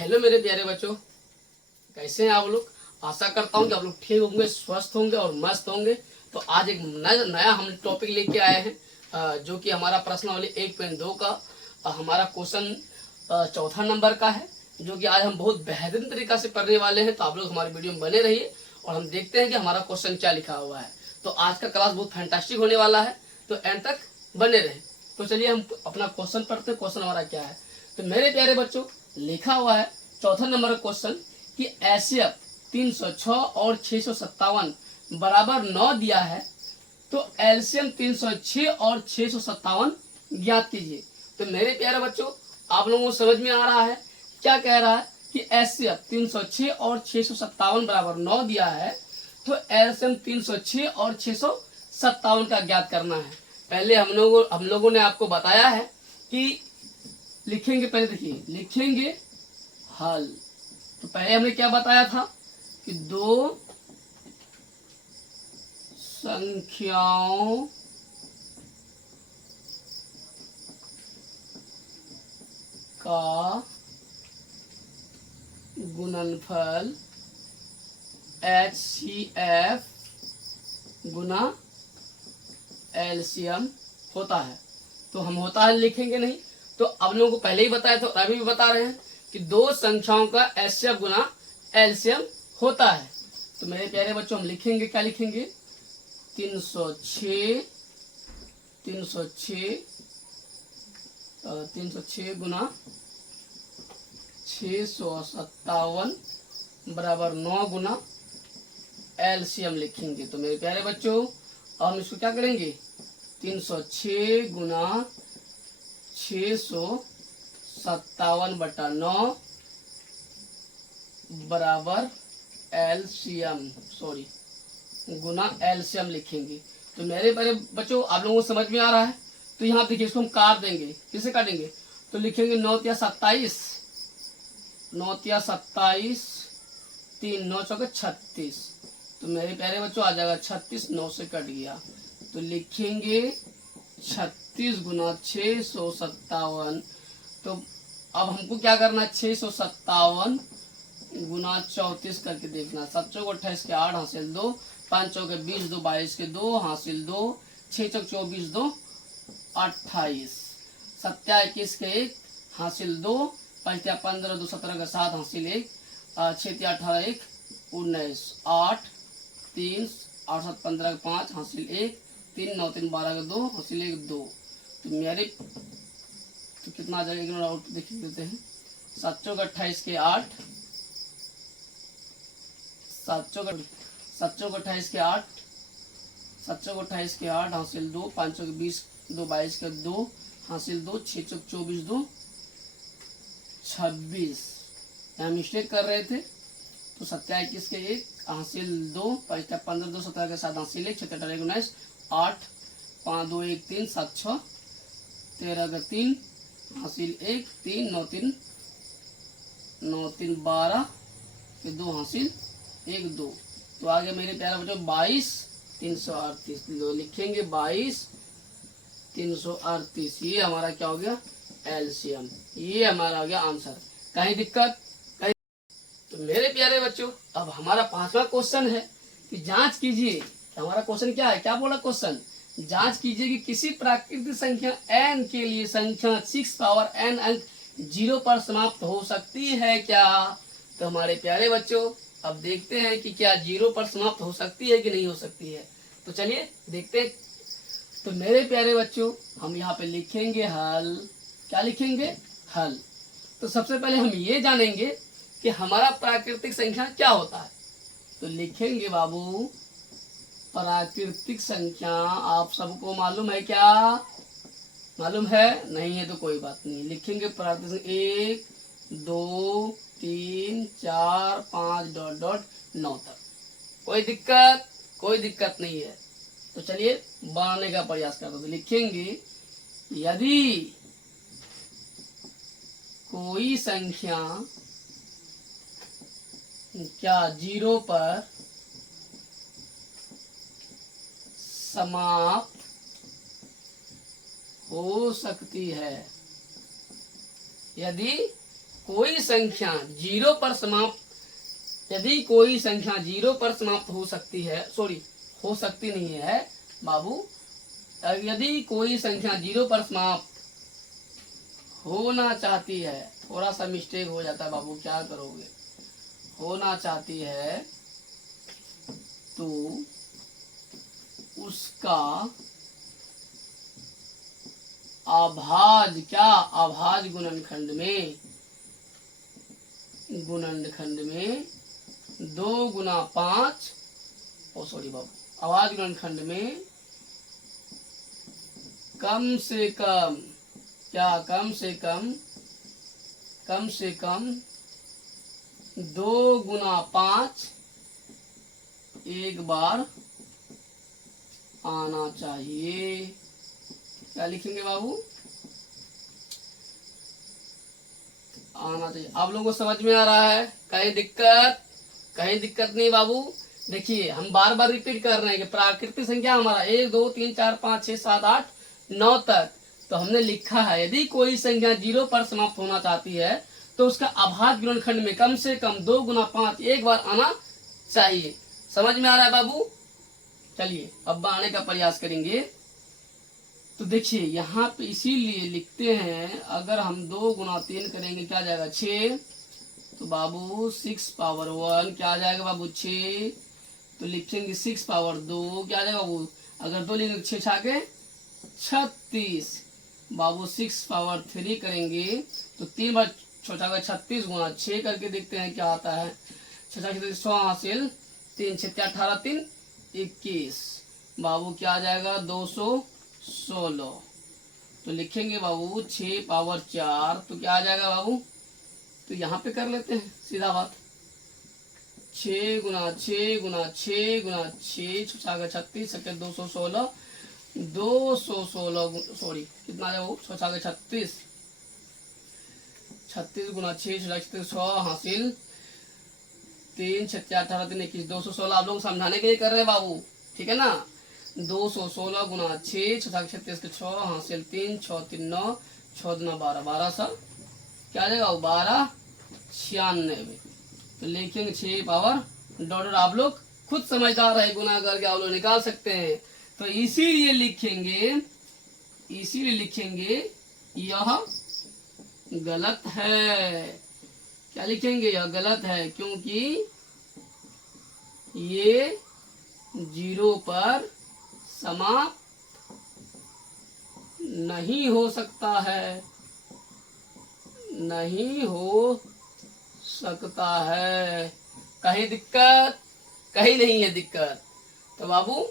Hello मेरे प्यारे बच्चों, कैसे हैं आप लोग। आशा करता हूँ कि आप लोग ठीक होंगे, स्वस्थ होंगे और मस्त होंगे। तो आज एक नया हम टॉपिक लेके आए हैं, जो कि हमारा प्रश्नावली 1.2 का हमारा क्वेश्चन चौथा नंबर का है, जो कि आज हम बहुत बेहतरीन तरीका से पढ़ने वाले हैं। तो आप लोग हमारे वीडियो में बने रहिए और हम देखते हैं कि हमारा क्वेश्चन क्या लिखा हुआ है। तो आज का क्लास बहुत फैंटास्टिक होने वाला है, तो एंड तक बने रहे। तो चलिए हम अपना क्वेश्चन पढ़ते हैं। क्वेश्चन हमारा क्या है, तो मेरे प्यारे बच्चों लिखा हुआ है चौथा नंबर का क्वेश्चन कि एसएफ 306 और 657 बराबर 9 दिया है, तो एलसीएम 306 और 657 ज्ञात कीजिए। तो मेरे प्यारे बच्चों आप लोगों को समझ में आ रहा है क्या कह रहा है कि एसएफ 306 और 657 बराबर 9 दिया है, तो एलसीएम 306 और 657 का ज्ञात करना है। पहले हम लोगों ने आपको बताया है कि लिखेंगे, पहले देखिए लिखेंगे हल। तो पहले हमने क्या बताया था कि दो संख्याओं का गुणनफल HCF गुना एलसीएम होता है। तो हम होता है लिखेंगे नहीं, तो अब लोगों को पहले ही बताया, तो अभी भी बता रहे हैं कि दो संख्याओं का एचसीएफ गुना एलसीएम होता है। तो मेरे प्यारे बच्चों हम लिखेंगे, क्या लिखेंगे, 306 गुना 657 बराबर 9 गुना एलसीएम लिखेंगे। तो मेरे प्यारे बच्चों हम इसको क्या करेंगे, 306 गुना 657 बटा 9 बराबर एलसीएम गुना एलसीएम लिखेंगे। तो मेरे प्यारे बच्चों आप लोगों को समझ में आ रहा है। तो यहाँ देखिए इसको हम काट देंगे, किसे काटेंगे, तो लिखेंगे 9 या 27, 9 या 27, 3 9 चौके 36। तो मेरे प्यारे बच्चों आ जाएगा 36, 9 से कट गया, तो लिखेंगे 36 गुना 657। तो अब हमको क्या करना है, 657 गुना 34 करके देखना। 7 चौक 28 के 8 हासिल 2, 5 चौक 20 2 22 के 2 हासिल 2, 6 चौक 24 2 28, 7 21 के 1 हासिल 2, 5 15 2 17 के 7 हासिल 1, 6 18 1 19, 8 3 8 7 15 के 5 हासिल 1, 3 9 3 12 के 2 हासिल 1 2। तो मेरे तो कितना आ जाएगा, आउट देख लेते हैं। 7 चौक 28 के 8, 7 चौक 28 के 8, 7 चौक 28 के 8 हासिल 2, 5 चौक 20 2 22 के 2 हासिल 2, 6 चौक 24 2 26। यहाँ मिस्टेक कर रहे थे, तो 7 21 के 1 हासिल 2, 5 15 2 17 के 7 हासिल 1, 6 18 19 8 5 2 1 3 7 6 13 के 3 हासिल 1, 3 9 3 12 के 2 हासिल 1 2। तो आगे मेरे प्यारे बच्चों 22 338 लिखेंगे, 22 338। ये हमारा क्या हो गया, एलसीएम। ये हमारा हो गया आंसर। कहीं दिक्कत कहीं। तो मेरे प्यारे बच्चों अब हमारा 5वां क्वेश्चन है कि जांच कीजिए। हमारा क्वेश्चन क्या है, क्या बोला क्वेश्चन, जांच कीजिए कि किसी प्राकृतिक संख्या n के लिए संख्या 6 पावर n अंक 0 पर समाप्त हो सकती है क्या। तो हमारे प्यारे बच्चों अब देखते हैं कि क्या 0 पर समाप्त हो सकती है कि नहीं हो सकती है। तो चलिए देखते हैं। तो मेरे प्यारे बच्चों हम यहाँ पे लिखेंगे हल। क्या लिखेंगे, हल। तो सबसे पहले हम ये जानेंगे कि हमारा प्राकृतिक संख्या क्या होता है। तो लिखेंगे बाबू प्राकृतिक संख्या, आप सबको मालूम है क्या, मालूम है, नहीं है तो कोई बात नहीं। लिखेंगे प्राकृतिक संख्या 1 2 3 4 5 डॉट डॉट 9 तक। कोई दिक्कत नहीं है। तो चलिए बनाने का प्रयास करते हैं। तो लिखेंगे यदि कोई संख्या क्या 0 पर समाप्त हो सकती है, यदि कोई संख्या जीरो पर समाप्त, यदि कोई संख्या जीरो पर समाप्त हो सकती है, सॉरी हो सकती नहीं है बाबू, यदि कोई संख्या जीरो पर समाप्त होना चाहती है, थोड़ा सा मिस्टेक हो जाता है बाबू, क्या करोगे, होना चाहती है तो उसका अभाज्य, क्या अभाज्य गुणनखंड में 2 गुना 5, ओ सॉरी बाबू, अभाज्य गुणनखंड में कम से कम, क्या कम से कम 2 गुना 5 एक बार आना चाहिए। क्या लिखेंगे बाबू, आना चाहिए। आप लोगों को समझ में आ रहा है? कहीं दिक्कत नहीं बाबू। देखिए हम बार बार रिपीट कर रहे हैं कि प्राकृतिक संख्या हमारा 1 2 3 4 5 6 7 8 9 तक, तो हमने लिखा है यदि कोई संख्या जीरो पर समाप्त होना चाहती है तो उसका अभाज्य गुणनखंड में कम से कम 2 गुना 5 एक बार आना चाहिए। समझ में आ रहा है बाबू? चलिए अब आने का प्रयास करेंगे। तो देखिए यहाँ पे इसीलिए लिखते हैं, अगर हम 2 गुना 3 करेंगे क्या जाएगा 6, तो बाबू 6 पावर 1 क्या आ जाएगा बाबू 6, तो लिखेंगे 6 पावर 2 क्या आ जाएगा बाबू, अगर 2 लिखेंगे 6 छाके 36 बाबू, 6 पावर 3 करेंगे तो 3 बार 6 36 गुना 6 करके देखते हैं क्या आता है, 6 100 हासिल, 3 6 18 3 21 बाबू क्या आ जाएगा 216, तो लिखेंगे बाबू 6 पावर 4 तो क्या आ जाएगा बाबू, तो यहाँ पे कर लेते हैं सीधा बात, 6 गुना 6 गुना 6 गुना 6 6 36 216 216 सॉरी कितना आ जाएगा वो 6 36 36 गुना 6 100 हासिल, 3 6 18 3 21 216। आप लोग समझाने के लिए कर रहे हैं बाबू, ठीक है ना। 216 गुना 6 36 6 हासिल 3 6 3 9 6 2 12 1200 क्या आ जाएगा 1296, तो लिखेंगे 6 पावर डॉट। आप लोग खुद समझदार है, गुना करके आप लोग निकाल सकते हैं। तो इसीलिए लिखेंगे यह गलत है। क्या लिखेंगे, यह गलत है क्योंकि ये जीरो पर समाप्त नहीं हो सकता है, नहीं हो सकता है। कहीं दिक्कत, कहीं नहीं है दिक्कत। तो बाबू